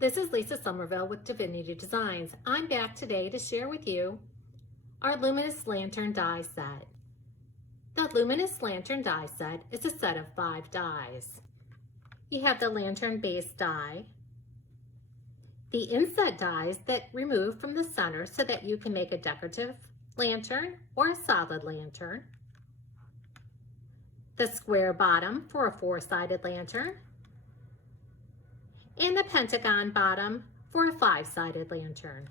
This is Lisa Somerville with Divinity Designs. I'm back today to share with you our Luminous Lantern die set. The Luminous Lantern die set is a set of 5 dies. You have the lantern base die, the inset dies that remove from the center so that you can make a decorative lantern or a solid lantern, the square bottom for a 4-sided lantern, and the pentagon bottom for a 5-sided lantern.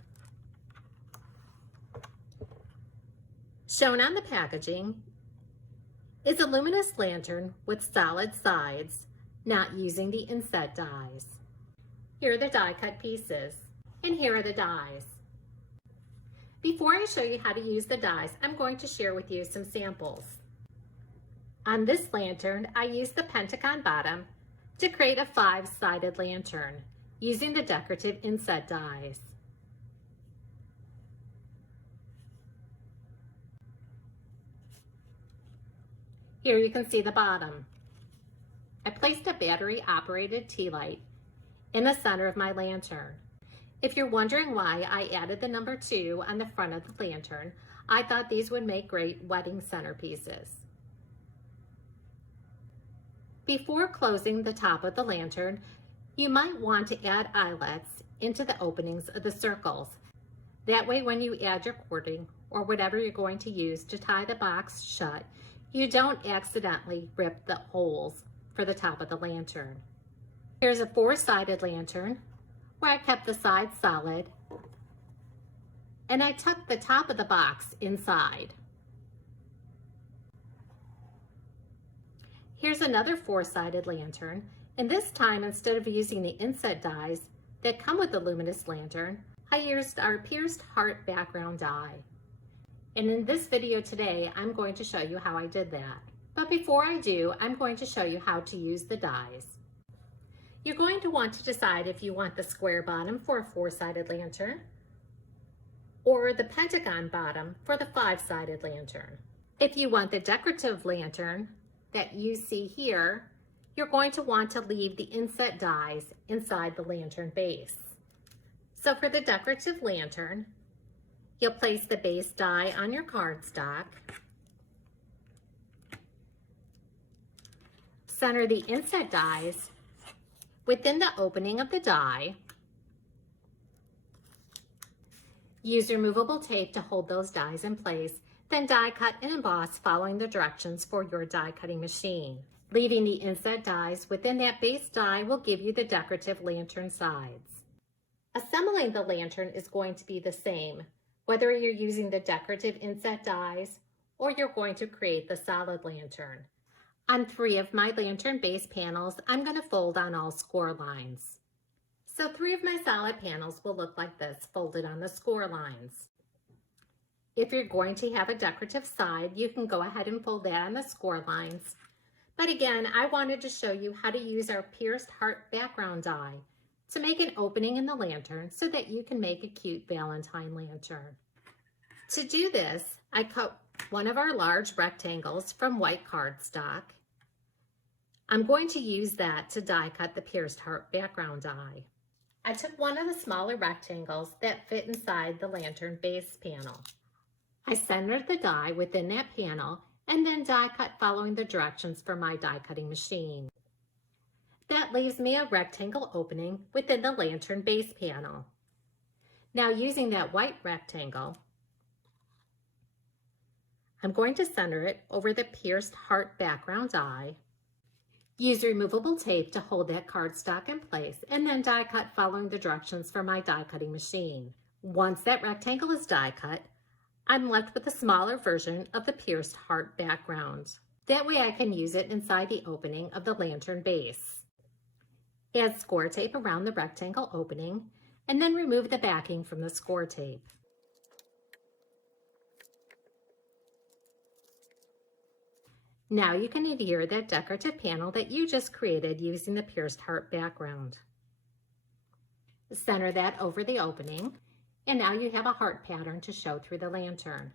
Shown on the packaging is a luminous lantern with solid sides, not using the inset dies. Here are the die cut pieces, and here are the dies. Before I show you how to use the dies, I'm going to share with you some samples. On this lantern, I used the pentagon bottom to create a 5-sided lantern using the decorative inset dies. Here you can see the bottom. I placed a battery-operated tea light in the center of my lantern. If you're wondering why I added the number 2 on the front of the lantern, I thought these would make great wedding centerpieces. Before closing the top of the lantern, you might want to add eyelets into the openings of the circles. That way when you add your cording or whatever you're going to use to tie the box shut, you don't accidentally rip the holes for the top of the lantern. Here's a 4-sided lantern where I kept the sides solid and I tucked the top of the box inside. Here's another 4-sided lantern, and this time instead of using the inset dies that come with the luminous lantern, I used our pierced heart background die. And in this video today, I'm going to show you how I did that. But before I do, I'm going to show you how to use the dies. You're going to want to decide if you want the square bottom for a 4-sided lantern or the pentagon bottom for the 5-sided lantern. If you want the decorative lantern that you see here, you're going to want to leave the inset dies inside the lantern base. So for the decorative lantern, you'll place the base die on your cardstock, center the inset dies within the opening of the die, use removable tape to hold those dies in place, then die cut and emboss following the directions for your die cutting machine. Leaving the inset dies within that base die will give you the decorative lantern sides. Assembling the lantern is going to be the same, whether you're using the decorative inset dies or you're going to create the solid lantern. On 3 of my lantern base panels, I'm going to fold on all score lines. So 3 of my solid panels will look like this, folded on the score lines. If you're going to have a decorative side, you can go ahead and fold that on the score lines. But again, I wanted to show you how to use our pierced heart background die to make an opening in the lantern so that you can make a cute Valentine lantern. To do this, I cut one of our large rectangles from white cardstock. I'm going to use that to die cut the pierced heart background die. I took one of the smaller rectangles that fit inside the lantern base panel. I centered the die within that panel and then die cut following the directions for my die cutting machine. That leaves me a rectangle opening within the lantern base panel. Now using that white rectangle, I'm going to center it over the pierced heart background die, use removable tape to hold that cardstock in place, and then die cut following the directions for my die cutting machine. Once that rectangle is die cut, I'm left with a smaller version of the pierced heart background. That way I can use it inside the opening of the lantern base. Add score tape around the rectangle opening and then remove the backing from the score tape. Now you can adhere that decorative panel that you just created using the pierced heart background. Center that over the opening, and now you have a heart pattern to show through the lantern.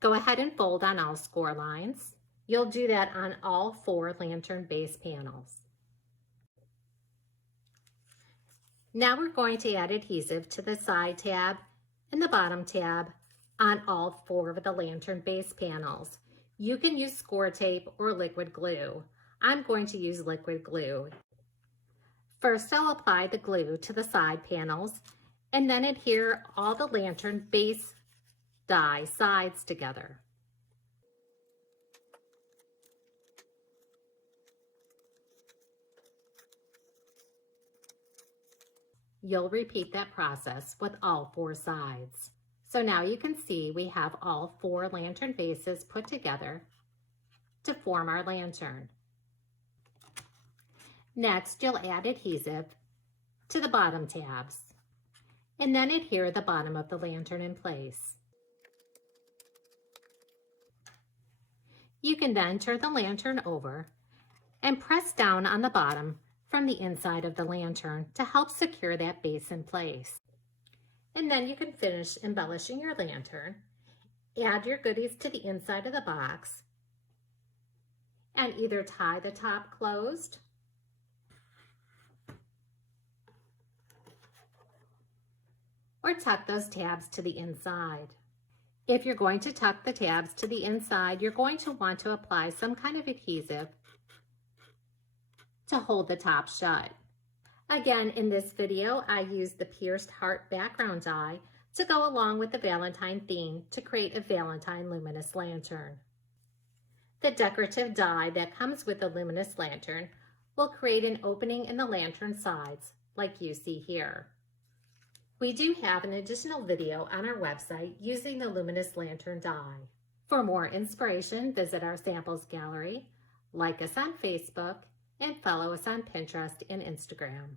Go ahead and fold on all score lines. You'll do that on all 4 lantern base panels. Now we're going to add adhesive to the side tab and the bottom tab on all 4 of the lantern base panels. You can use score tape or liquid glue. I'm going to use liquid glue. First, I'll apply the glue to the side panels and then adhere all the lantern base die sides together. You'll repeat that process with all 4 sides. So now you can see we have all 4 lantern bases put together to form our lantern. Next, you'll add adhesive to the bottom tabs and then adhere the bottom of the lantern in place. You can then turn the lantern over and press down on the bottom from the inside of the lantern to help secure that base in place. And then you can finish embellishing your lantern. Add your goodies to the inside of the box and either tie the top closed or tuck those tabs to the inside. If you're going to tuck the tabs to the inside, you're going to want to apply some kind of adhesive to hold the top shut. Again, in this video, I used the pierced heart background die to go along with the Valentine theme to create a Valentine luminous lantern. The decorative die that comes with the luminous lantern will create an opening in the lantern sides like you see here. We do have an additional video on our website using the luminous lantern die. For more inspiration, visit our samples gallery, like us on Facebook, and follow us on Pinterest and Instagram.